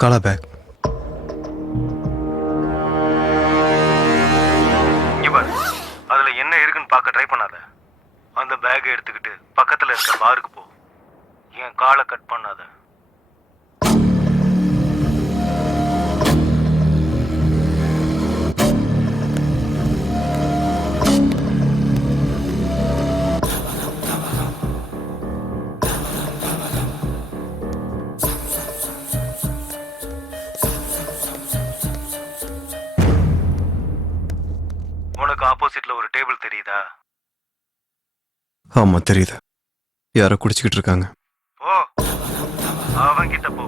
காலா back. அதுல என்ன இருக்குன்னு பார்க்க ட்ரை பண்ணாத. அந்த பேக்கை எடுத்துக்கிட்டு பக்கத்துல இருக்க பாருக்கு போ. என் காலை கட் பண்ணாத. உனக்கு ஆப்போசிட்ல ஒரு டேபிள் தெரியுதா? ஆமா தெரியுது. யாரோ குடிச்சுக்கிட்டு இருக்காங்க. ஓ, அவங்கிட்ட போ.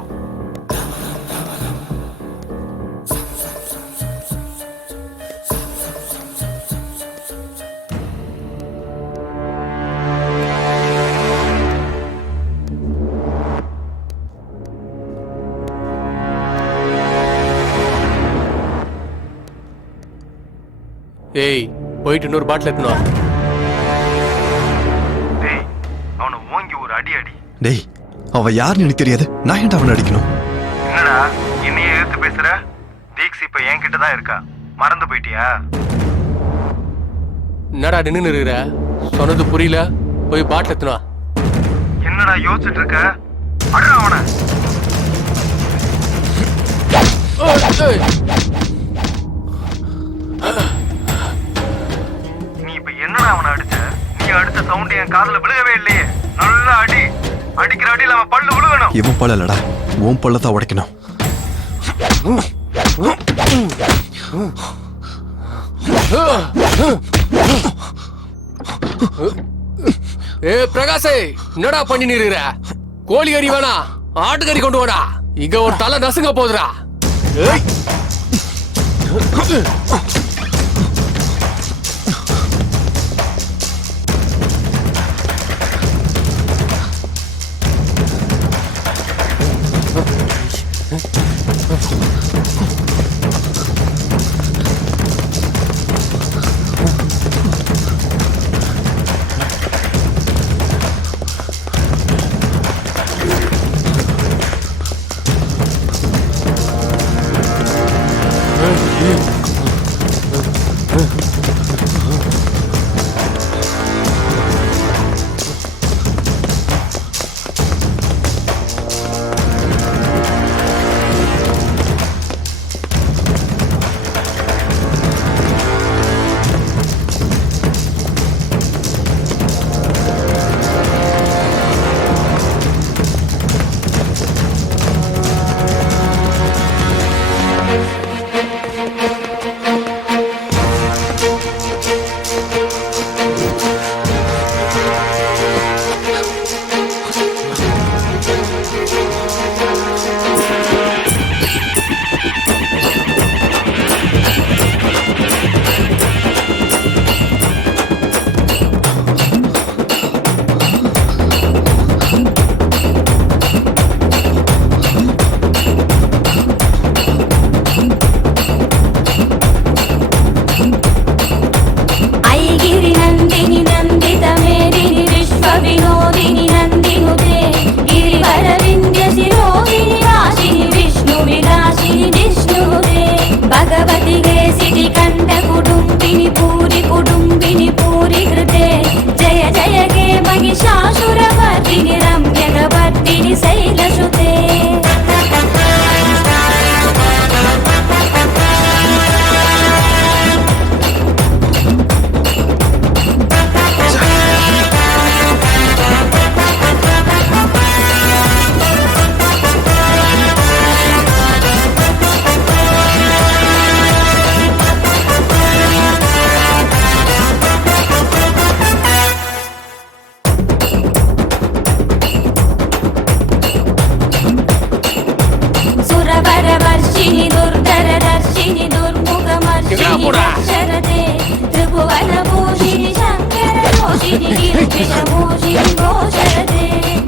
ஏய், போயிட்டு இன்னொரு பாட்டில் எடுத்துனோம். டேய், அவனை ஓங்கி ஒரு அடி அடி. டேய், அவ யாருன்னு எனக்கு தெரியாது. நான் ஏன்டா அவனை அடிக்கணும்? என்னடா என்னையே எதிர்த்து பேசுற? தீக்ஸ் இப்ப என்கிட்ட தான் இருக்கா. மறந்து போயிட்டியா? என்னடா நின்று இருக்கிற? சொன்னது புரியல. போய் பாட்டில் எடுத்துனோம். என்னடா யோசிச்சுட்டு இருக்க? அட அவனை. நீ இப்ப என்னடா அவனை அடிச்ச? நீ அடிச்ச சவுண்ட் என் காதுல விழுகவே இல்லையே. நல்லா அடி. அடிக்கிற அடியில அவன் பல்லு விழுகணும். இவன் பல்ல இல்லடா, உன் பல்லதான் உடைக்கணும். ஏ பிரகாஷே, என்னடா பண்ணி நிறுகிற? கோழி கறி வேணா, ஆட்டுக்கறி கொண்டு வாடா. இங்க ஒரு தலை நசுங்க போதுடா. ஏய்,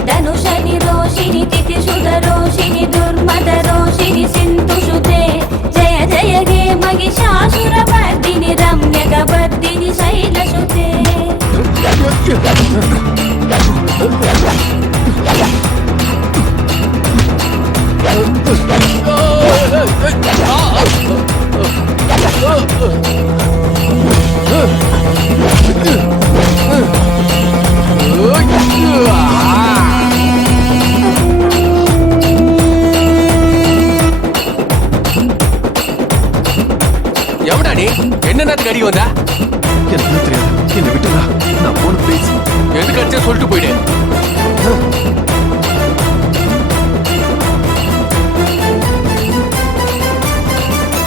धनुषनि रोषिनि तिथिसुधरोषिनि दुर्मदरोषिनि सिन्धुसुते जय जय हे महिषासुरमर्दिनि रम्यकवर्दिनि शैलसुते Oh! என்னத்துக்கு அடி வந்தா? எனக்கு என்ன தெரியாது. என்னை விட்டுடா. நான் போன ப்ளீஸ். எதுக்கு அடிச்சா சொல்லிட்டு போயிடு.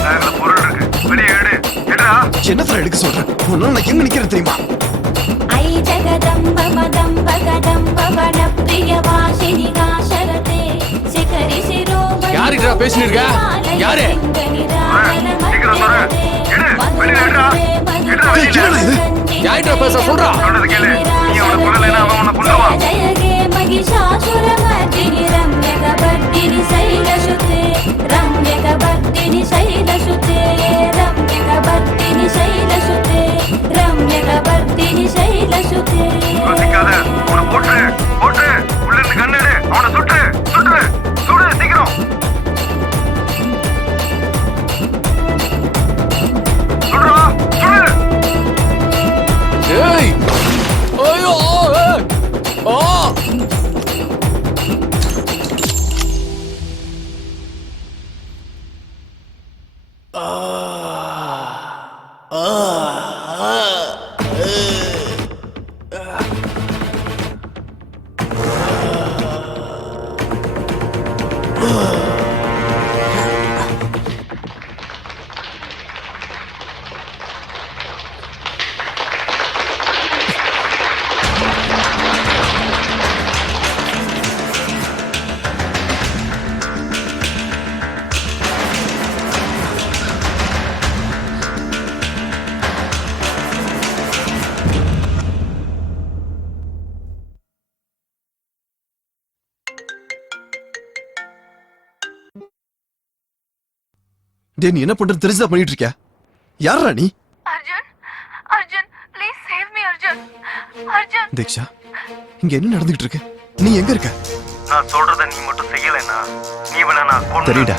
பேக்ல பொருள் இருக்கு, வெளியே எடு. எடுடா. என்னத்துல எடுக்க சொல்றேன்? உன்னால நான் எங்க நிக்கிறேன் தெரியுமா? ऐ जगदम्ब मदम्ब कदम्ब वड प्रिय वासिनि गाशरते शिखरि शिरोमणि யாருடா பேசிட்டு இருக்க? யாரு? என்னடா இது? யார்கிட்ட பேச சொல்றா? சொல்றது கேளு. நீ அவனை கொல்லலைன்னா அவன் உன்னை கொல்லுவான். जय गे महिषासुरमर्दिनि रम्यकपर्दिनि शैलसुते रम्यकपर्दिनि शैलसुते रम्यकपर्दिनि शैलसुते रम्यकपर्दिनि शैलसुते யோசிக்காத. அவனை போட்டுரு, போட்டுரு. உள்ள இருந்து கண்ணு எடு. அவனை சுட்டுரு, சுட்டுரு. சுடு, சீக்கிரம். சுடுறா, சுடு. ஏய்! ஐயோ! ஏய்! ஆ! டேய், நீ என்ன பண்றது தெரிஞ்சா பண்ணிட்டு இருக்கியா? யாரா நீ? Arjun, Arjun, please save me, Arjun. Arjun. தீக்ஷா, இங்க என்ன நடந்துகிட்டு இருக்கு? நீ எங்க இருக்க? நான் சொல்றத நீ மட்டும் செய்யலைன்னா நீ இவனை நான் கொன்னு. தெரியுடா,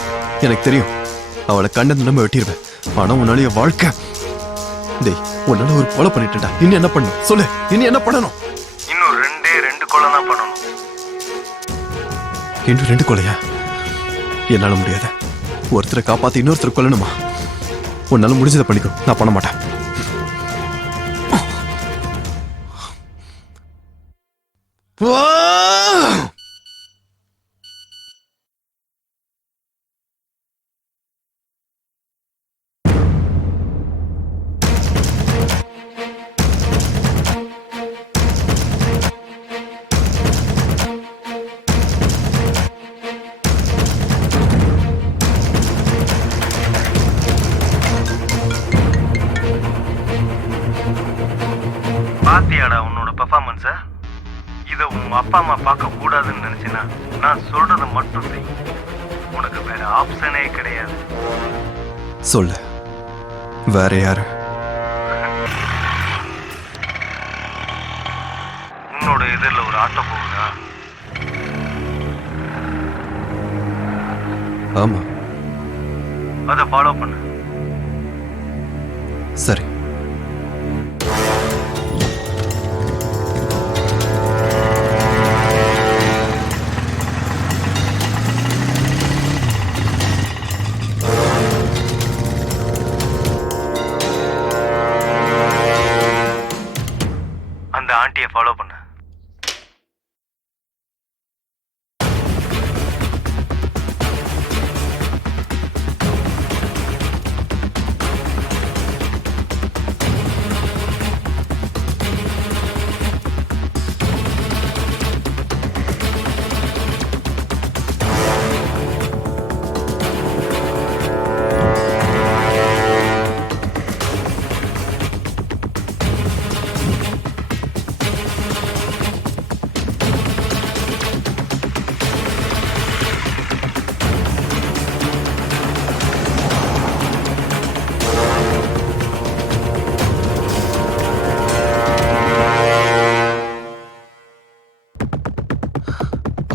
எனக்கு தெரியும். அவளை கண்ட நம்ம வெட்டிடுவேன். ஆனா உன்னால என் வாழ்க்கை. டேய், உன்னால ஒரு கொலை பண்ணிட்டா. இன்னும் என்ன பண்ணணும் சொல்லு. இன்னும் என்ன பண்ணணும்? இன்னும் ரெண்டு கொலை தான் பண்ணணும். இன்னும் 2 கொலையா? என்னால முடியாது. ஒருத்தரை காப்பாத்தி இன்னொருத்தர் கொல்லணுமா? உன்னால முடிஞ்சதை பண்ணிக்கோ. நான் பண்ண மாட்டேன். வா! பாத்தியாடா உன்னோட பெர்ஃபார்மன்ஸ? இத உன் அப்பா அம்மா பார்க்க கூடாதுன்னு நினைச்சினா நான் சொல்றத மட்டும் செய். உனக்கு வேற ஆப்ஷனே கிடையாது. சொல்லு, வேற யாரு? உன்னோட எதிரில் ஒரு ஆட்டோ போகுதா? ஆமா, அதை ஃபாலோ பண்ணு. சரி. அந்த ஆண்டியை ஃபாலோ பண்ணு.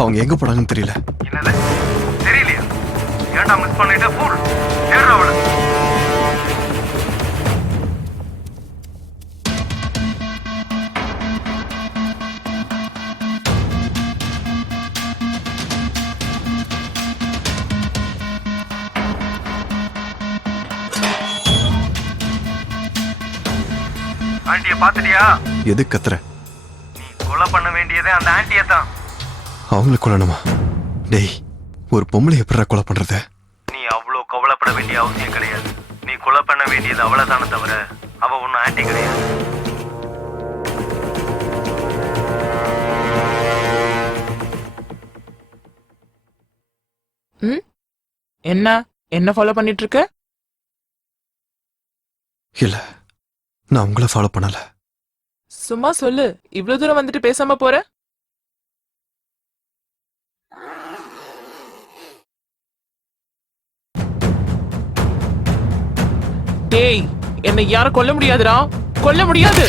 அவங்க எங்க போனாங்கன்னு தெரியல. என்னது தெரியலையா? ஏன்டா மிஸ் பண்ணிட்ட ஃபூல்? ஏறா அவள. பாத்துட்டியா? எது கத்துற? நீ கொலை பண்ண வேண்டியதே அந்த ஆன்ட்டியை தான். அவங்களை கொல்லணுமா? டேய், ஒரு பொம்பளை எப்படிடா கொலை பண்றது? நீ அவ்வளோ கவலைப்பட வேண்டிய அவசியம் கிடையாது. நீ கொலை பண்ண வேண்டியது அவளைதானே தவிர அவ ஒன்னும் ஆன்ட்டி கிடையாது. ம் என்ன ஃபாலோ பண்ணிட்டு இருக்க? இல்ல, நான் உங்களை ஃபாலோ பண்ணல. சும்மா சொல்லு, இவ்வளவு தூரம் வந்துட்டு பேசாம போற? டேய், என்னை யாரும் கொல்ல முடியாதுடா, கொல்ல முடியாது.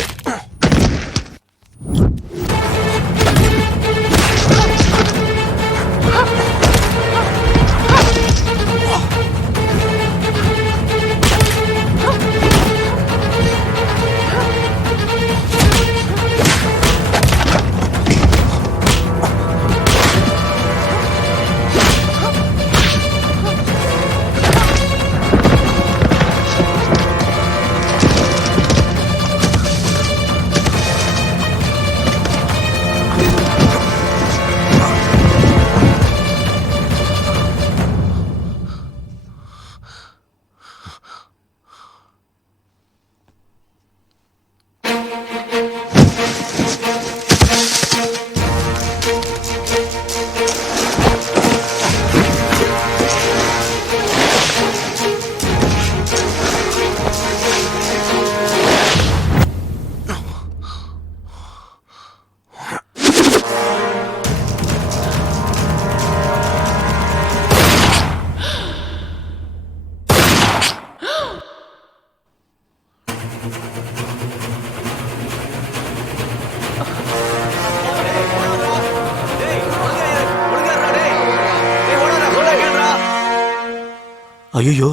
ஐயோ,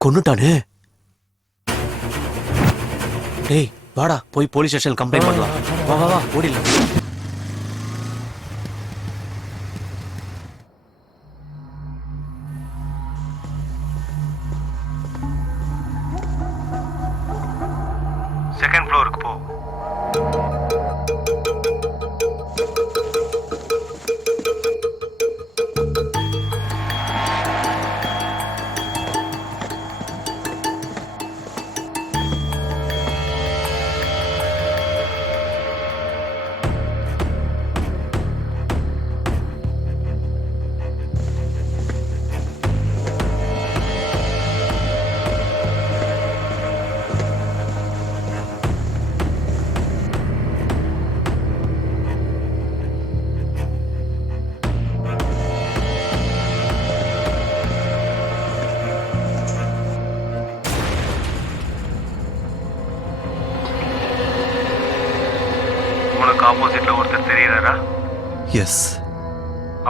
கொன்னுட்டானே. டேய் வாடா, போய் போலீஸ் ஸ்டேஷன் கம்ப்ளைண்ட் பண்ணலாம். வா வா வா, ஓடிடலாம். செகண்ட் ஃப்ளோருக்கு போ. உனக்கு ஆப்போசிட்ல ஒருத்தர் தெரியறாரா? எஸ்.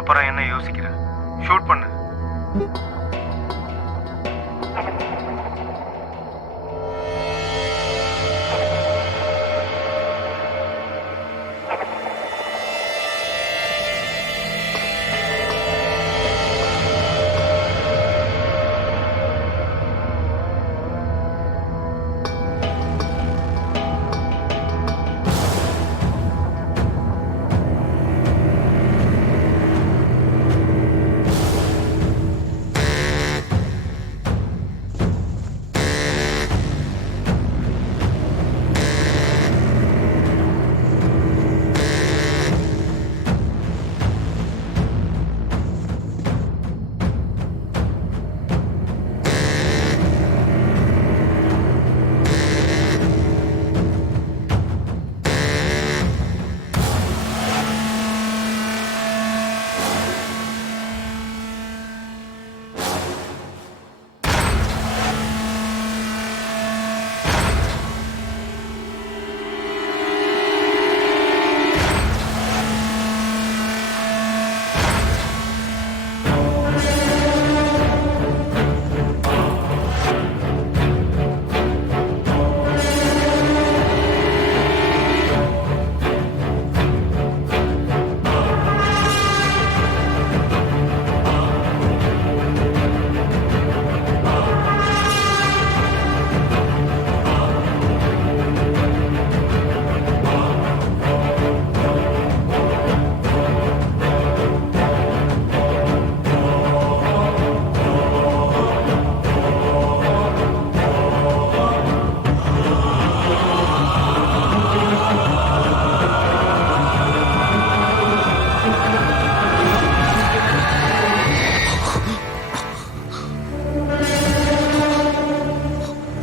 அப்புறம் என்ன யோசிக்கிற? ஷூட் பண்ணு.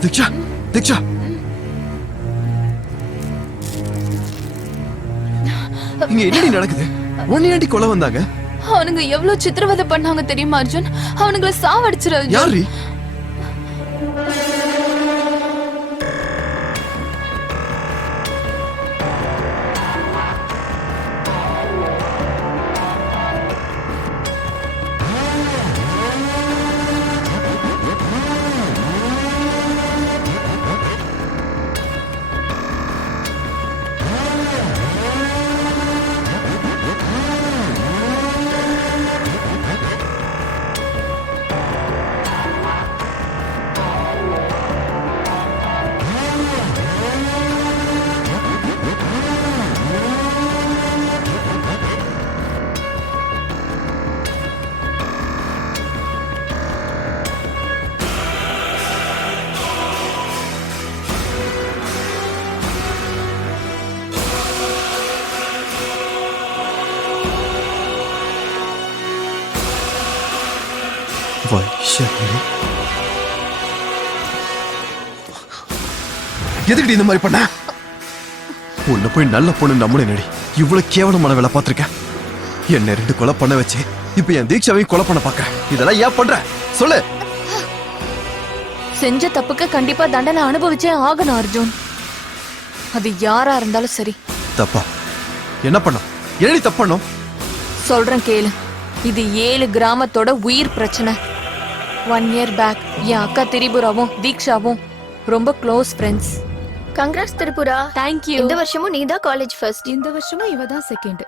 தீக்ஷா தீக்ஷா இங்க என்னடி நடக்குது? உன்னையாண்டி கொலை வந்தாங்க? அவனுங்க எவ்வளவு சித்திரவதை பண்ணாங்க தெரியுமா அர்ஜுன்? அவனுங்கள சாவடிச்சிரு அர்ஜுன். யாரு? வைஷாலி, எதுக்குடி இந்த மாதிரி பண்ண? உன்னை போய் நல்ல பொண்ணு நம்மளே நடி. இவ்வளவு கேவலமான வேலை பார்த்திருக்கேன். என்ன 2 கொலை பண்ண வச்சு இப்ப என் தீக்ஷாவையும் கொலை பண்ண பாக்க. இதெல்லாம் ஏன் பண்ற சொல்லு. செஞ்ச தப்புக்கு கண்டிப்பா தண்டனை அனுபவிச்சே ஆகணும் அர்ஜுன். அது யாரா இருந்தாலும் சரி. தப்பா? என்ன பண்ணோம்? என்னடி தப்பு பண்ணோம்? சொல்றேன் கேளு. இது 7 கிராமத்தோட உயிர் பிரச்சனை. 1 year பேக் என் அக்கா திரிபுராவும் தீக்ஷாவும் ரொம்ப close friends. Congrats Tripura. Thank you. இந்த வருஷமும் நீ தான் காலேஜ் ஃபர்ஸ்ட். இந்த வருஷமும் இவ தான் செகண்ட்.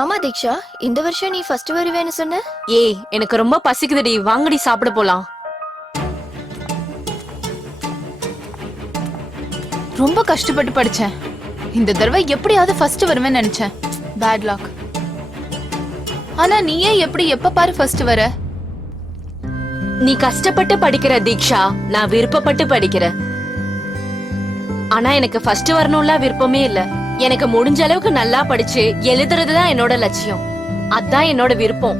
ஆமா தீக்ஷா, இந்த வருஷம் நீ ஃபர்ஸ்ட் வருவேன்னு சொன்ன. ஏய், எனக்கு ரொம்ப பசிக்குதுடி, வாங்கடி சாப்பிட போலாம். ரொம்ப கஷ்டப்பட்டு படிச்சேன். இந்த தடவை எப்படியாவது ஃபர்ஸ்ட் வருவேன்னு நினைச்சேன். Bad luck. ஆனா நீயே எப்படி எப்ப பாரு ஃபர்ஸ்ட் வர? நீ கஷ்டப்பட்டு படிக்கிற தீக்ஷா, நான் விருப்பப்பட்டு படிக்கிறேன். ஆனா எனக்கு ஃபர்ஸ்ட் வரணும்ல விருப்பமே இல்ல. எனக்கு முடிஞ்ச அளவுக்கு நல்லா படிச்சு எழுதுறதுதான் என்னோட லட்சியம். அதான் என்னோட விருப்பம்.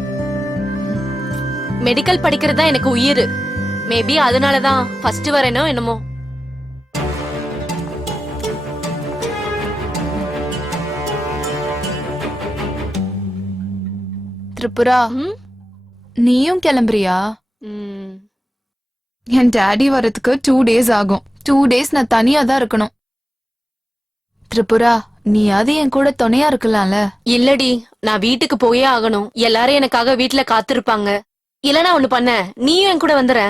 மெடிக்கல் படிக்கிறது தான் எனக்கு உயிர். மேபி அதனாலதான் ஃபர்ஸ்ட் வரேனோ என்னமோ. திரிபுரா, நீயும் கிளம்புறியா? என் டாடி வரதுக்கு 2 days ஆகும். 2 days நான் தனியா தான் இருக்கணும். திரிபுரா, நீயாவது என் கூட துணையா இருக்கலாம்ல? இல்லடி, நான் வீட்டுக்கு போயே ஆகணும். எல்லாரும் எனக்காக வீட்டுல காத்திருப்பாங்க. இல்லனா ஒண்ணு பண்ண, நீயும் என் கூட வந்துற.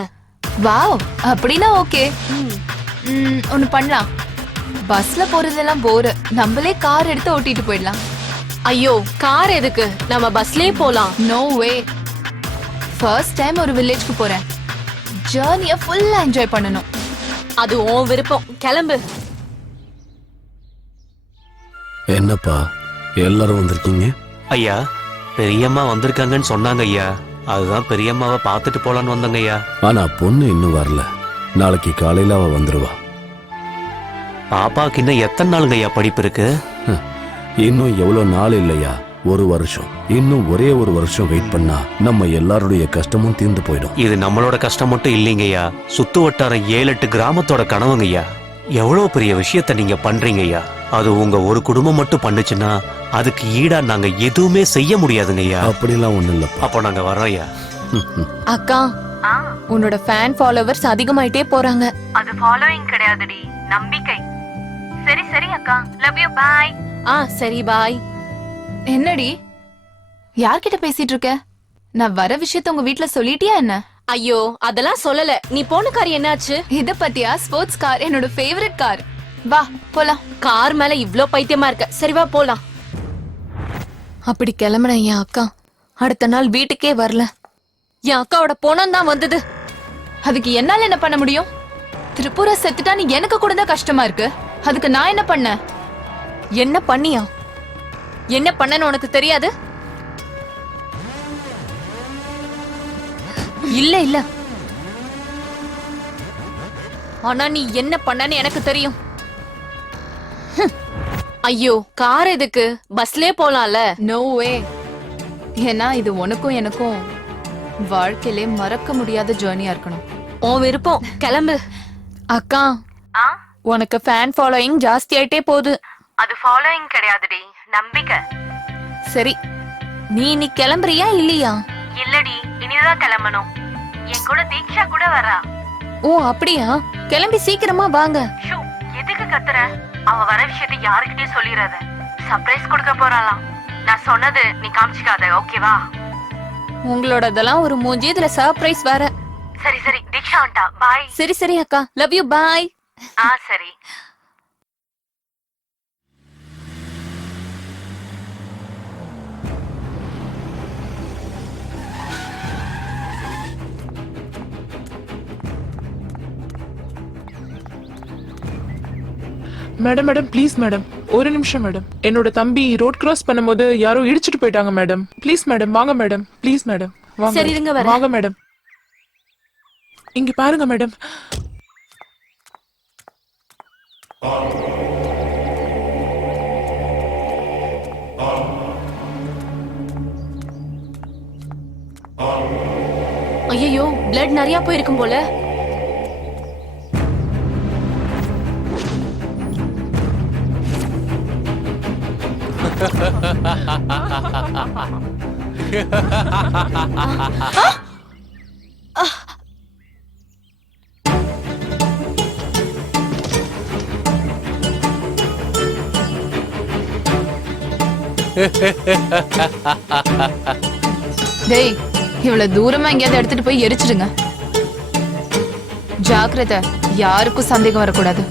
வாவ், அப்படின்னா ஓகே. ஒண்ணு பண்ணலாம். பஸ்ல போறதெல்லாம் போர். நம்மளே கார் எடுத்து ஓட்டிட்டு போயிடலாம். ஐயோ, கார் எதுக்கு? நம்ம பஸ்லயே போலாம். நோ வே. ஃபர்ஸ்ட் டைம் ஒரு வில்லேஜ்க்கு போறேன். ஜர்னிய ஃபுல்லா என்ஜாய் பண்ணனும். அது உன் விருப்பம். கிளம்பு. என்னப்பா எல்லாரும் வந்திருக்கீங்க? ஐயா, பெரியம்மா வந்திருக்காங்கன்னு சொன்னாங்க ஐயா. அதுதான் பெரியம்மாவை பார்த்துட்டு போலான்னு வந்தங்க ஐயா. ஆனா பொண்ணு இன்னும் வரல. நாளைக்கு காலையில அவ வந்துருவா. பாப்பாக்கு இன்னும் எத்தனை நாளுங்க ஐயா படிப்பு இருக்கு? இன்னும் எவ்வளவு நாள் இல்லையா, 1 வருஷம். இன்னும் ஒரே 1 வருஷம் வெயிட் பண்ணா நம்ம எல்லாருடைய கஷ்டமும் தீர்ந்து போயிடும். இது நம்மளோட கஷ்டம் மட்டும் இல்லைங்க ஐயா, சுத்து வட்டாரம் 7-8 கிராமத்தோட கனவுங்க ஐயா. எவ்வளவு பெரிய விஷயத்த நீங்க பண்றீங்க ஐயா. அது உங்க ஒரு குடும்பம் மட்டும் பண்ணுச்சுன்னா அதுக்கு ஈடா நாங்க எதுவுமே செய்ய முடியாதுங்க ஐயா. அப்படிலாம் ஒண்ணு இல்லப்பா. அப்போ நாங்க வரோம் ஐயா. அக்கா, உன்னோட ஃபேன் ஃபாலோவர்ஸ் அதிகமாயிட்டே போறாங்க. அது ஃபாலோயிங் கிடையாதுடி, நம்பிக்கை. சரி சரி அக்கா, லவ் யூ, பை. சரி பாய். என்னடி யார்கிட்ட பேசிட்டு இருக்க? நான் வர விஷயத்த உங்க வீட்ல சொல்லிட்டியா என்ன? ஐயோ, அதெல்லாம் சொல்லல. நீ போன கார் என்னாச்சு? இத பத்தியா? ஸ்போர்ட்ஸ் கார் என்னோட ஃபேவரட் கார். வா போலாம். கார் மேல இவ்ளோ பைத்தியமா இருக்க. சரி வா போலாம். அப்படி கிளம்புன என் அக்கா அடுத்த நாள் வீட்டுக்கே வரல. என் அக்காவோட போனம் தான் வந்தது. அதுக்கு என்னால என்ன பண்ண முடியும்? திரிபுரா செத்துட்டான்னு எனக்கு கூட தான் கஷ்டமா இருக்கு. அதுக்கு நான் என்ன பண்ண? என்ன பண்ணியா? என்ன பண்ணன்னு உனக்கு தெரியாது? இல்ல இல்ல, ஆனா நீ என்ன பண்ணன்னு எனக்கு தெரியும். ஐயோ, கார் எதுக்கு? பஸ்லயே போலாம்ல. No way. ஏன்னா இது உனக்கும் எனக்கும் வாழ்க்கையிலே மறக்க முடியாத ஜர்னியா இருக்கணும். உன் விருப்பம். கிளம்பு. அக்கா உனக்கு ஃபேன் ஃபாலோயிங் ஜாஸ்தி ஆயிட்டே போகுது. அது ஃபாலோயிங் கிடையாதுடி, நம்பிக்கை. சரி, நீ இன்னைக்கு கிளம்புறியா இல்லையா? இல்லடி, இனிதான் கிளம்பணும். என் கூட தீக்ஷா கூட வரா. ஓ அப்படியா? கிளம்பி சீக்கிரமா வாங்க. எதுக்கு கத்துற? அவ வர விஷயத்தை யாருக்கிட்டயும் சொல்லிடாத. சர்ப்ரைஸ் கொடுக்க போறாளாம். நான் சொன்னது நீ காமிச்சிக்காத, ஓகேவா? உங்களோடதெல்லாம் ஒரு மூஞ்சி, இதுல சர்ப்ரைஸ் வேற. சரி சரி, தீக்ஷா வந்துட்டா, பாய். சரி சரி அக்கா, லவ் யூ, பாய். சரி. மேடம் மேடம் ப்ளீஸ் மேடம், ஒரு நிமிஷம் மேடம். என்னோட தம்பி ரோட் கிராஸ் பண்ணும்போது யாரோ இடிச்சிட்டு போயிட்டாங்க மேடம். ப்ளீஸ் மேடம், வாங்க மேடம். ப்ளீஸ் மேடம், வாங்க. சரி, இருங்க வரேன். வாங்க மேடம். இங்க பாருங்க மேடம். ஐயோ, பிளட் நிறைய போயிருக்கும் போல. டேய், இவ்வளவு தூரமா எங்கேயாவது எடுத்துட்டு போய் எரிச்சிடுங்க. ஜாக்கிரதை, யாருக்கும் சந்தேகம் வரக்கூடாது.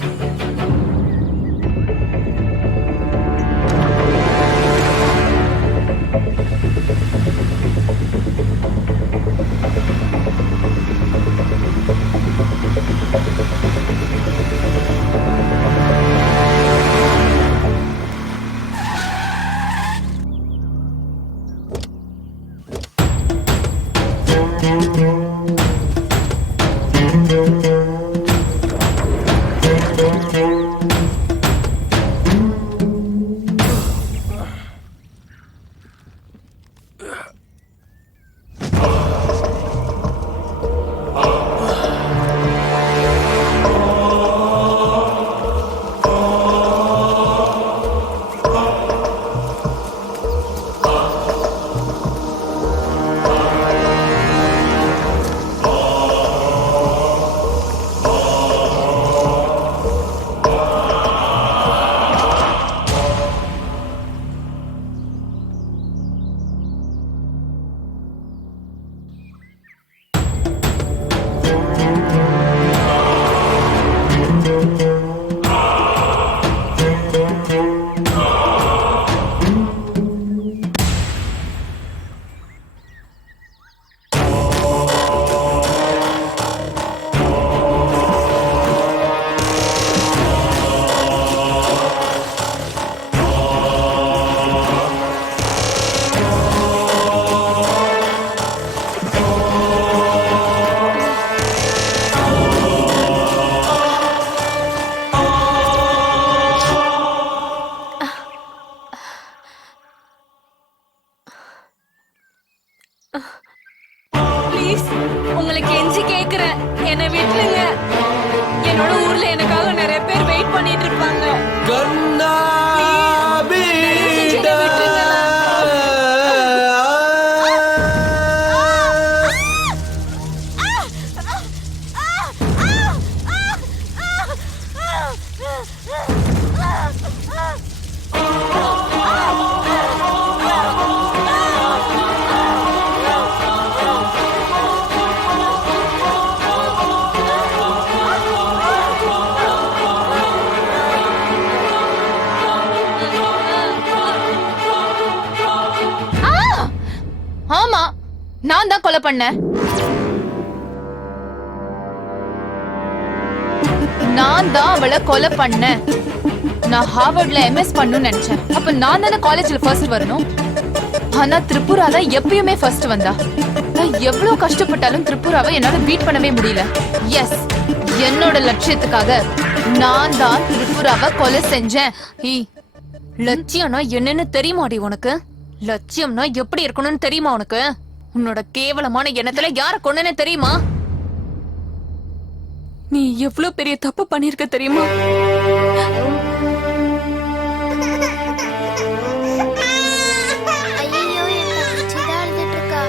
ப்ளீஸ், உங்களுக்கு கெஞ்சி கேக்குறேன், என்னை விட்டுருங்க. என்னோட ஊர்ல எனக்காக நிறைய பேர் வெயிட் பண்ணிட்டு இருப்பாங்க. ஆமா, நான் தான் கொலை பண்ணேன். நான் தான் அவளை கொலை பண்ணேன். நான் ஹார்வர்ட்ல MS பண்ணணும்னு நினைச்சேன். அப்ப நான் தானே காலேஜ்ல ஃபர்ஸ்ட் வரணும். ஆனா திரிபுரா தான் எப்பயுமே ஃபர்ஸ்ட் வந்தா. நான் எவ்வளவு கஷ்டப்பட்டாலும் திரிபுராவை என்னால பீட் பண்ணவே முடியல. எஸ், என்னோட லட்சியத்துக்காக நான் தான் திரிபுராவை கொலை செஞ்சேன். லட்சியம்னா என்னன்னு தெரியுமாடி உனக்கு? லட்சியம்னா எப்படி இருக்கணும்னு தெரியுமா உனக்கு? உன்னோட கேவலமான எண்ணத்துல யார கொன்னேன்னு தெரியுமா? நீ எவ்வளவு பெரிய தப்பு பண்ணிருக்க தெரியுமா? ஐயோ என் தங்கச்சி தான் அழுதுட்டு இருக்கா.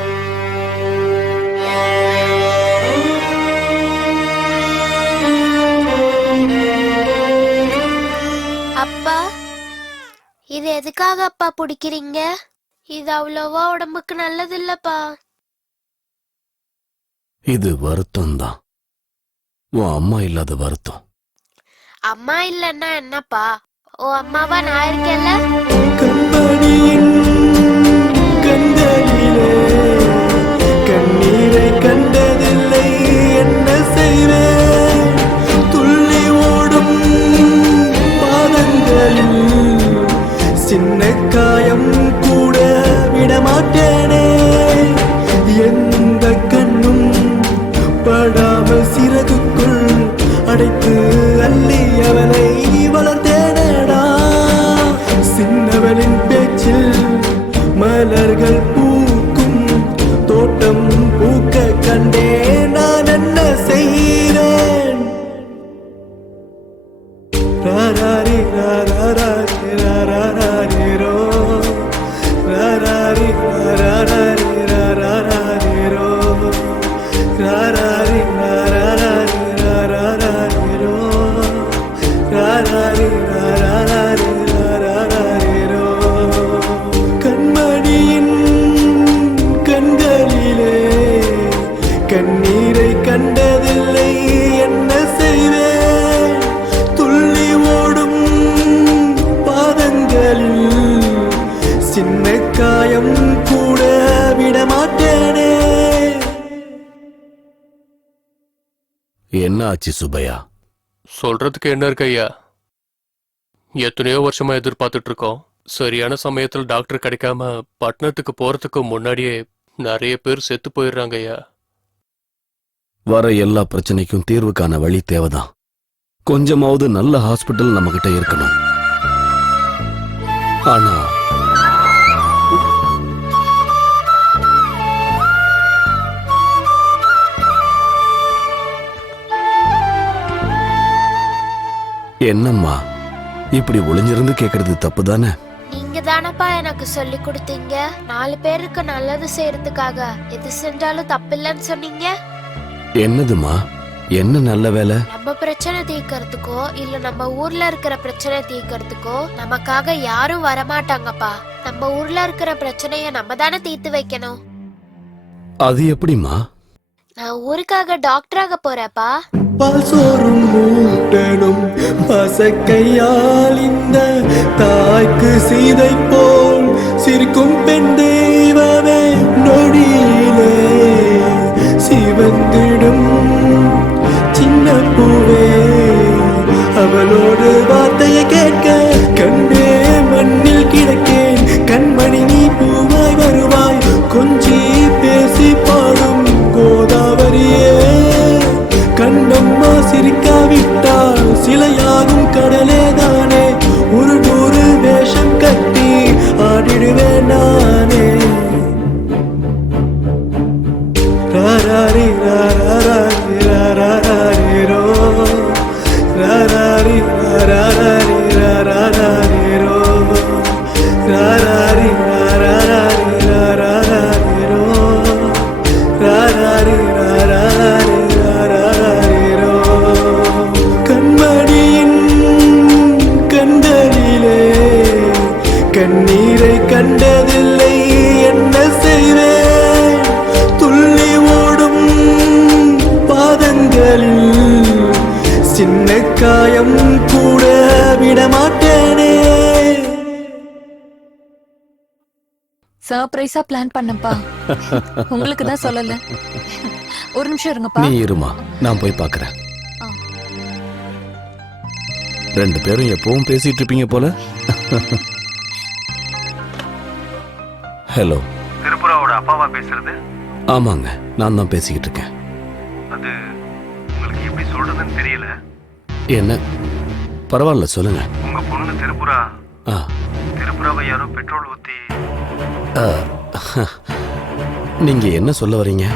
அப்பா, இது எதுக்காக அப்பா பிடிக்கிறீங்க? இது அவ்வளவா உடம்புக்கு நல்லது இல்லப்பா. இது வருத்தம் தான், உன் அம்மா இல்லாத வருத்தம். அம்மா இல்லன்னா என்னப்பா? ஓ அம்மாவா நான் இருக்கேன்ல. கண்மணியின் கண்களிலே கண்ணீரை கண்டதில்லை, என்ன செய்வேன்? துள்ளி ஓடும் பாதங்களில் சின்ன காயம் கூட விடமாட்டேனே. எந்த கண்ணும் படாமல் சிறகுக்குள் அடைத்து அள்ளி அவனை வளர்த்தேனடா. சின்னவளின் பேச்சில் மலர்கள் பூக்கும் தோட்டம் பூக்க கண்டே நான் என்ன செய்தேன்? ராராரி ராராரி ராராரிரோ ராராரி ராராரி ராராரிரோ ராராரி ராராரி ராராரிரோ ராராரி ராராரி ராராரிரோ. கண்மணியின் கண்களிலே கண்ணீரை கண்டதில்லை, என்ன செய்வேன்? துள்ளி ஓடும் பாதங்களில் சின்ன காயம் கூட விடமாட்டேனே. என்ன ஆச்சு சுப்பையா? சொல்றதுக்கு என்ன இருக்கு ஐயா? எத்தனையோ வருஷமா எதிர்பார்த்துட்டு இருக்கோம். சரியான சமயத்துல டாக்டர் கிடைக்காம பட்டணத்துக்கு போறதுக்கு முன்னாடியே நிறைய பேர் செத்து போயிடுறாங்க ஐயா. வர எல்லா பிரச்சனைக்கும் தீர்வு காண வழி தேவைதான். கொஞ்சமாவது நல்ல ஹாஸ்பிட்டல் நம்ம கிட்ட இருக்கணும். ஆனா என்னம்மா இப்படி ஒளிஞ்சிருந்து கேக்குறது தப்பு தானே? நீங்க தானப்பா எனக்கு சொல்லி கொடுத்தீங்க, 4 பேருக்கு நல்லது செய்யறதுக்காக எது செஞ்சாலும் தப்பில்லைன்னு சொன்னீங்க. என்னதுமா? என்ன நல்ல வேலை? நம்ம பிரச்சனை தீர்க்கறதுக்கோ இல்ல நம்ம ஊர்ல இருக்கிற பிரச்சனை தீர்க்கறதுக்கோ நமக்காக யாரும் வரமாட்டாங்கப்பா. நம்ம ஊர்ல இருக்கிற பிரச்சனைய நம்ம தானே தீர்த்து வைக்கணும். அது எப்படிமா? நான் ஊருக்காக டாக்டராக போறேப்பா. பால் சோறும் மூட்டனும் பசக்கையால் இந்த தாய்க்கு சீதை போல் சிரிக்கும் பெண் தெய்வமே நொடியிலே சிவந்திடும் சின்ன பூவே அவளோடு வார்த்தையை கேட்க கண்ணே மண்ணில் கிடக்கேன். கண்மணி நீ பூவாய் வருவாய், கொஞ்சி பேசி பாடும் கோதாவரியே. கண்ணம்மா சிரிக்காவிட்டால் சிலையாகும் கடலே தானே. ஒரு 100 வேஷம் கட்டி ஆடிடுவேன் நானே. ராராரி ராராரி ராராரிரோ ராராரி ராராரி ராராரிரோ ராராரி ராராரி ராராரிரோ ராராரி ராராரி ராராரிரோ. கண்மணியின் கண்களிலே கண்ணீரை கண்டதில்லை, என்ன செய்வேன்? துள்ளி ஓடும் பாதங்களில் சின்ன காயம் கூட விடமாட்டேனே. சர்ப்ரைஸா பிளான் பண்ணப்பா. உங்களுக்கு தான் சொல்லல. ஒரு நிமிஷம் இருங்கப்பா. நீ இருமா, நான் போய் பார்க்கறேன். 2 பேரும் எப்பவும் பேசிட்டு இருப்பீங்க போல. ஹலோ, திருப்புராவோட அப்பாவா பேசுறது? ஆமாங்க, நான் தான் பேசிக்கிட்டு இருக்கேன். அது உங்களுக்கு எப்படி சொல்றதுன்னு தெரியல. என்ன? பரவாயில்ல, சொல்லுங்க. உங்க பொண்ணு திருப்புரா ஆ, திருப்புராவை யாரோ பெட்ரோல் ஊத்தி. நீங்க என்ன சொல்ல வரீங்க?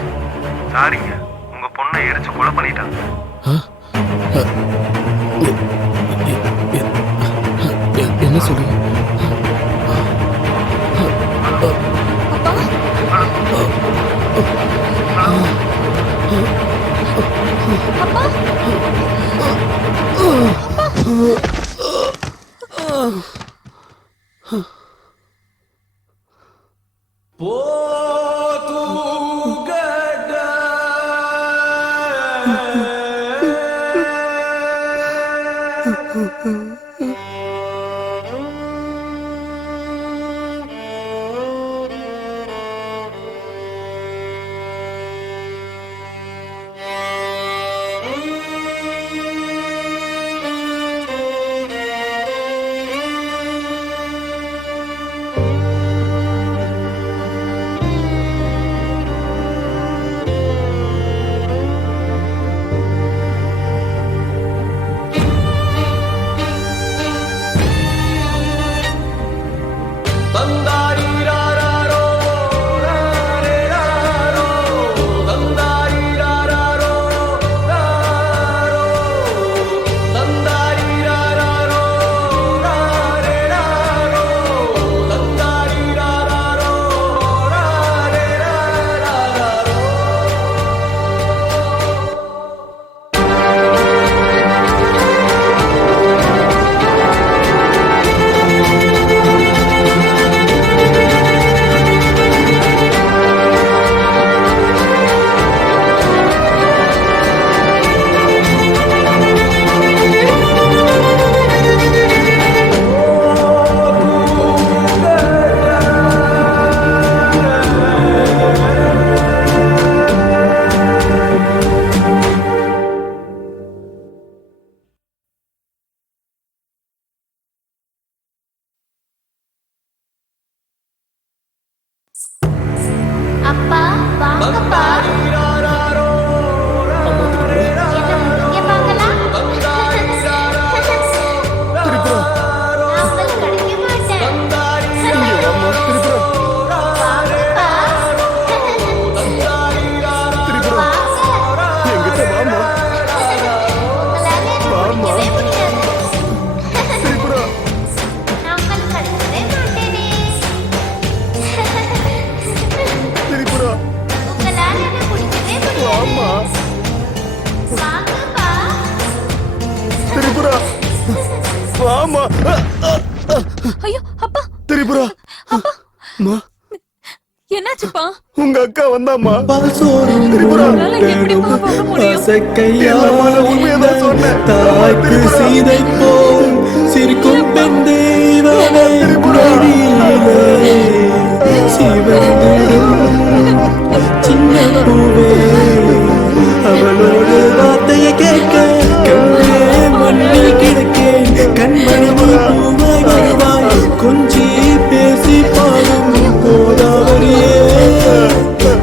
சாரிங்க, உங்க பொண்ணை எரிச்சு கொலை பண்ணிட்டாங்க. ஆ? என்ன சொல்றீங்க? அப்பா வாங்கப்பா. இங்க பார்க்கலாம். நான் உங்களுக்கு கிடைக்க மாட்டேன். வாங்கப்பா. உங்களால எனக்கு பிடிக்கவே முடியாது. நான் உங்களுக்கு கிடைக்கவே மாட்டேனே. உங்களால என்ன பிடிக்கவே முடியாது. வாங்கப்பா. திரிபுரா வாமா. ஐயோ அப்பா, திரிபுரா மா, என்னாச்சுப்பா? உங்க அக்கா வந்தாம்மா. திரிபுரா உங்களால எப்படிப்பா போக முடியும்? இல்லம்மா, நான் உண்மையதான் சொன்னேன். திரிபுரா. சிரிக்கும் பெண் தெய்வமே குடியிலே சிவந்திடும் சின்ன பூவே அவளோடு வார்த்தையை கேட்க கண்ணே மண்ணில் கிடக்கேன். கண்மணி பூவாய் வருவாய் கொஞ்சி பேசி பாடும் கோதாவரியே.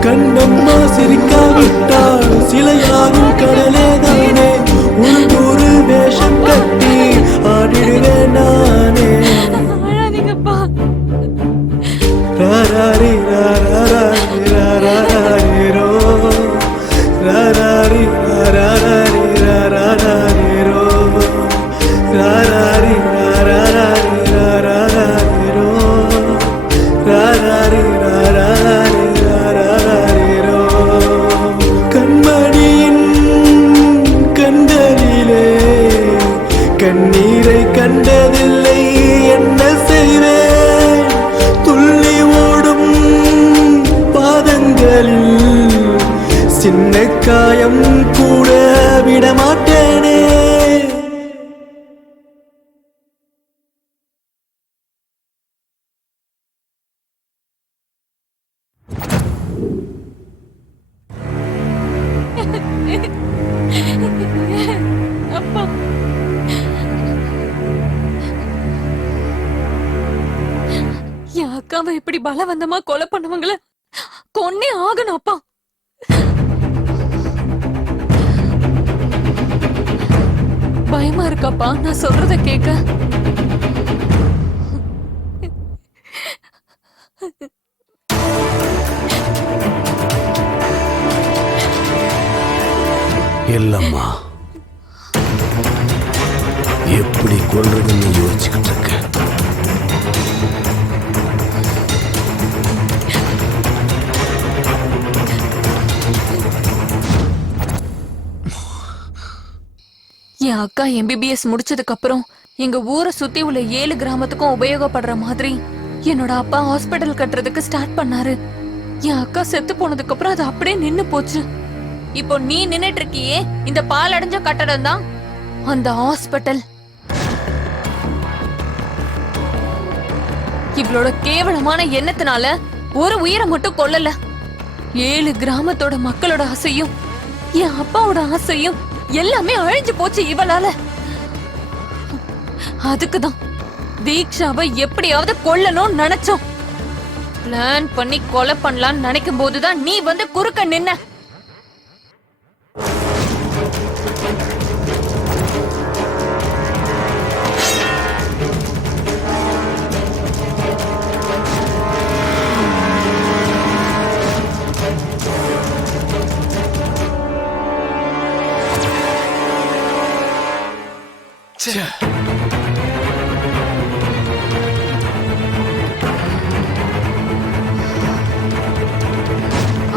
கண்ணம்மா சிரிக்காவிட்டால் சிலையாகும் கடலே தானே. ஒரு வேஷம் கட்டி ஆடிடுவேன் நானே. அழாதீங்கப்பா. ராராரி ராராரி ராராரி ரோ ராராரி ராராரி ராராரி ரோ ராராரி ராராரி ராராரி ரோ ராராரி ராராரி ராராரி ரோ. கண்மணியின் கண்களிலே கண்ணீரை கண்டதில்லை என்ன செய்வேன். துள்ளி ஓடும் பாதங்களில் சின்ன காயம் கூட விடமாட்டேனே. அப்பா, என் அக்காவை இப்படி பலவந்தமா கொலை பண்ணவங்கள கொன்னே ஆகணும் அப்பா. பயமா இருக்கப்பா நான் சொல்றத கேட்க. இல்லம்மா, கொல்றதுன்னு யோசிச்சுக்கிட்டு இருக்கேன். என் அக்கா MBBS முடிச்சதுக்கு அப்புறம் எங்க ஊரை சுத்தி உள்ள 7 கிராமத்துக்கும் உபயோகப்படுற மாதிரி என்னோட அப்பா ஹாஸ்பிடல் கட்டுறதுக்கு ஸ்டார்ட் பண்ணாரு. என் அக்கா செத்து போனதுக்கு அப்புறம் அது அப்படியே நின்னு போச்சு. இப்போ நீ நின்னுட்டு இருக்கியே, இந்த பால் அடைஞ்ச கட்டடம் தான் அந்த ஹாஸ்பிடல். இவளோட கேவலமான எண்ணத்தினால ஒரு உயிரை மட்டும் கொல்லல, 7 கிராமத்தோட மக்களோட ஆசையும் என் அப்பாவோட ஆசையும் எல்லாமே அழிஞ்சு போச்சு இவளால. அதுக்குதான் தீக்ஷாவை எப்படியாவது கொல்லணும்னு நினைச்சோம். பிளான் பண்ணி கொலை பண்ணலாம்னு நினைக்கும் போதுதான் நீ வந்து குறுக்க நின்ன.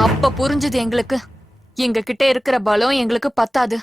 அப்ப புரிஞ்சது எங்களுக்கு, எங்க கிட்ட இருக்கிற பலம் எங்களுக்கு பத்தாது.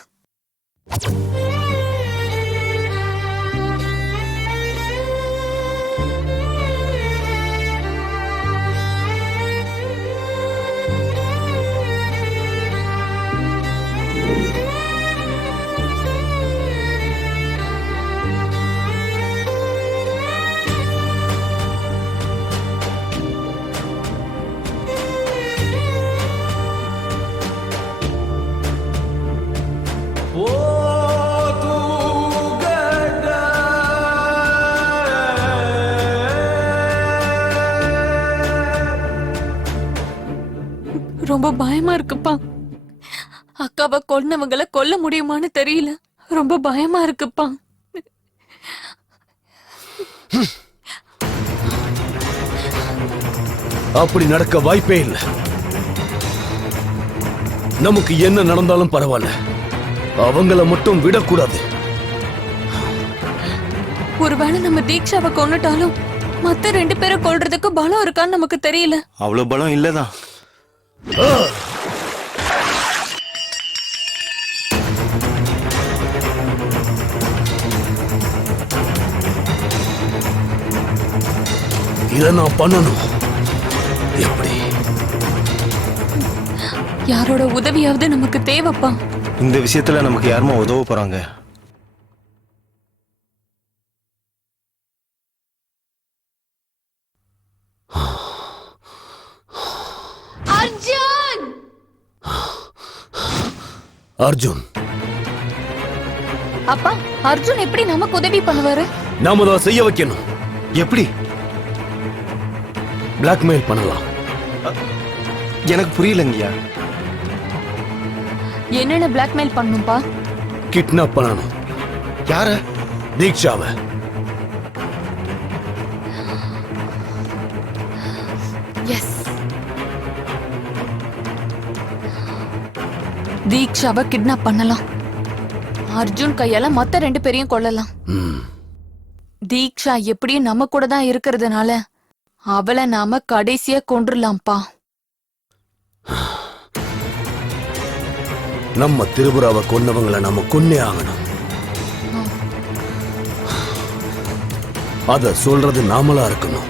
ரொம்ப பயமா இருக்குப்பா. அக்காவை கொன்னவங்களை கொல்ல முடியுமான்னு தெரியல. ரொம்ப பயமா இருக்குப்பா. அப்படி நடக்க வாய்ப்பே இல்லை. நமக்கு என்ன நடந்தாலும் பரவாயில்ல, அவங்கள மட்டும் விடக்கூடாது. ஒருவேளை நம்ம தீக்ஷாவை கொன்னுட்டாலும் மத்த 2 பேரை கொல்றதுக்கு பலம் இருக்கான்னு நமக்கு தெரியல. அவ்வளவு பலம் இல்லதான். இத நான் பண்ணணும். எப்படி? யாரோட உதவியாவது நமக்கு தேவைப்பா. இந்த விஷயத்துல நமக்கு யாருமா உதவ போறாங்க? அர்ஜுன்! அர்ஜுன் அப்பா, அர்ஜுன் எப்படி நமக்கு உதவி பண்ணுவாரு? நாம தான் செய்ய வைக்கணும். எப்படி? பிளாக்மெயில் பண்ணலாம். எனக்கு புரியலங்கய்யா. என்னென்ன பிளாக்மெயில் பண்ணும்பா? கிட்னாப் பண்ணணும். யார? தீக்ஷாவை. எஸ், தீக்ஷாவை கிட்னாப் பண்ணலாம். அர்ஜுன் கையால மத்த 2 பேரையும் கொல்லலாம். தீக்ஷா எப்படியும் நம்ம கூட தான் இருக்கிறதுனால அவளை நாம கடைசியா கொன்றுலாம்ப்பா. நம்ம திரிபுராவை கொன்னவங்களை நாம கொன்னே ஆகணும். அத சொல்றது நாமளா இருக்கணும்,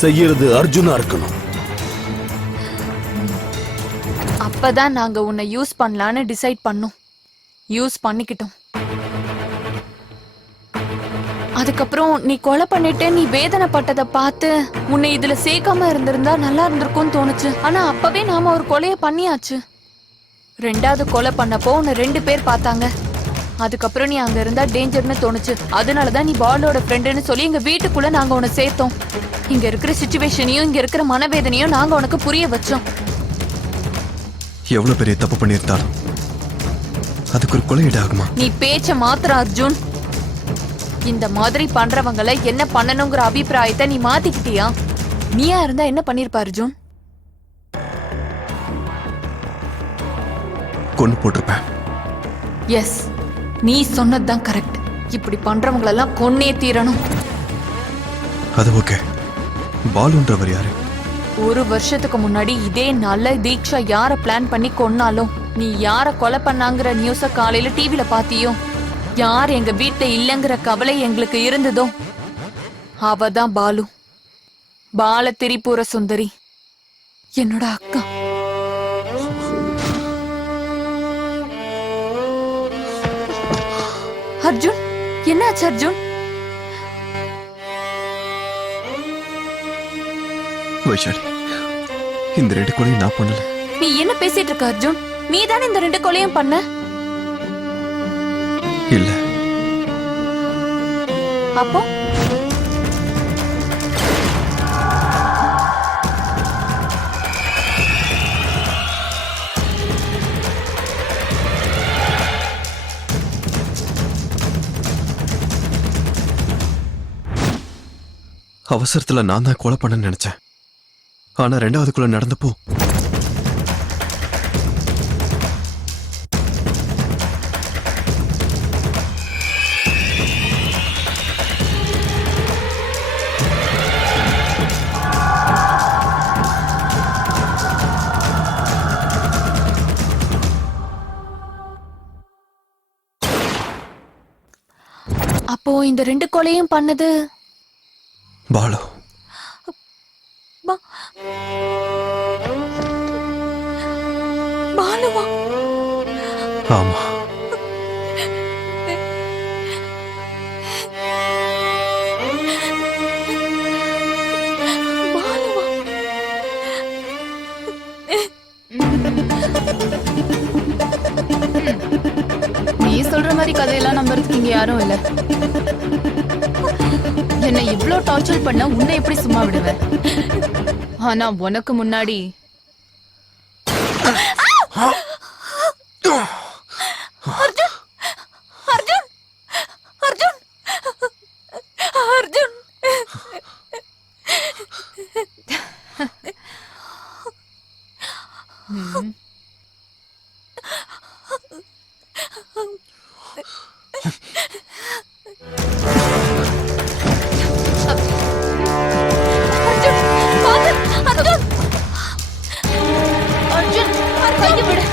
செய்யறது அர்ஜுனா இருக்கணும். அப்பதான் நாங்க உன்னை யூஸ் பண்ணலான்னு டிசைட் பண்ணோம். யூஸ் பண்ணிக்கிட்டோம். அதுக்கப்புறம் நீ கொலை பண்ணிட்டு நீ வேதனைப்பட்டதை பார்த்து உன்னை இதுல சேர்க்காம இருந்திருந்தா நல்லா இருந்திருக்கும்னு தோணுச்சு. ஆனா அப்பவே நாம ஒரு கொலைய பண்ணியாச்சு. 2வது கொலை பண்ணப்போ உன்னை 2 பேர் பார்த்தாங்க. அதுக்கப்புறம் நீ அங்க இருந்தா டேஞ்சர்னு தோணுச்சு. அதனாலதான் நீ பாலோட ஃப்ரெண்டுன்னு சொல்லி எங்க வீட்டுக்குள்ள நாங்க உன்னை சேர்த்தோம். இங்க இருக்கிற சிச்சுவேஷனையும் இங்க இருக்கிற மனவேதனையும் நாங்க உனக்கு புரிய வச்சோம். எவ்வளவு பெரிய தப்பு பண்ணியிருந்தாலும் அதுக்கு ஒரு கொலை ஆகுமா? நீ பேச்ச மாத்திர அர்ஜுன். இந்த மாதிரி பண்றவங்களை என்ன பண்ணணுங்கிற அபிப்பிராயத்தை நீ மாத்திக்கிட்டியா? நீயா இருந்தா என்ன பண்ணிருப்ப அர்ஜுன்? கொன்னு போட்டிருப்பேன். எஸ், நீ சொன்னதுதான் கரெக்ட். இப்படி பண்றவங்களெல்லாம் கொன்னே தீரணும். அது ஓகே. பாலுன்றவர் யாரு? ஒரு வருஷத்துக்கு முன்னாடி இதே நாள்ல தீக்ஷா யார பிளான் பண்ணி கொன்னாலும் நீ யார கொலை பண்ணாங்கிற நியூஸ காலையில டிவில பாத்தியோ, யார் எங்க வீட்டுல இல்லங்கிற கவலை எங்களுக்கு இருந்ததோ அவதான் பாலு. பால திரிபுர சுந்தரி என்னோட அக்கா. அர்ஜுன், என்னாச்சு அர்ஜுன்? வைஷாலி, இந்த 2 கொலையும் நான் பண்ணல. நீ என்ன பேசிட்டு இருக்க அர்ஜுன்? நீ தானே இந்த 2 கொலையும் பண்ண? இல்ல. அப்போ அவசரத்துல நான் தான் கொலை பண்ண நினைச்சேன். ஆனா 2வது கொலை நடந்தப்போ அப்போ இந்த 2 கொலையும் பண்ணது பாலு. பாலுவா? ஆமா. பாலுவா? நீ சொல்ற மாதிரி கதையெல்லாம் நம்புறதுக்கு இங்க யாரும் இல்ல. என்னை இவ்ளோ டார்ச்சர் பண்ண உன்னை எப்படி சும்மா விடுவேன்? ஆனா உனக்கு முன்னாடி அர்ஜுன், அர்ஜுன், அர்ஜுன், அர்ஜுன். அர்ஜுன், கையை விடு.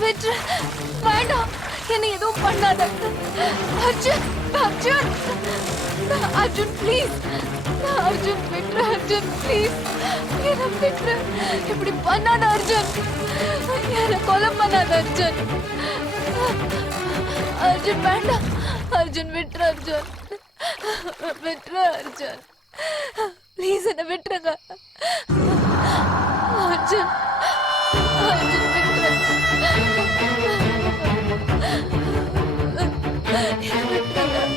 விட்டு வேண்டாம், என்னை எதுவும் பண்ணாத அர்ஜுன். அர்ஜுன், அர்ஜுன் ப்ளீஸ். அர்ஜுன் விட்டு, அர்ஜுன் ப்ளீஸ் என்ன விட்டு. இப்படி பண்ணாத அர்ஜுன், என்னை கொலை பண்ணாத அர்ஜுன். அர்ஜுன் வேண்டாம், அர்ஜுன் விட்டு. அர்ஜுன் விட்டு, அர்ஜுன் ப்ளீஸ் என்ன விட்டுருங்க. அர்ஜுன் அர்ஜுன் விக்ரம்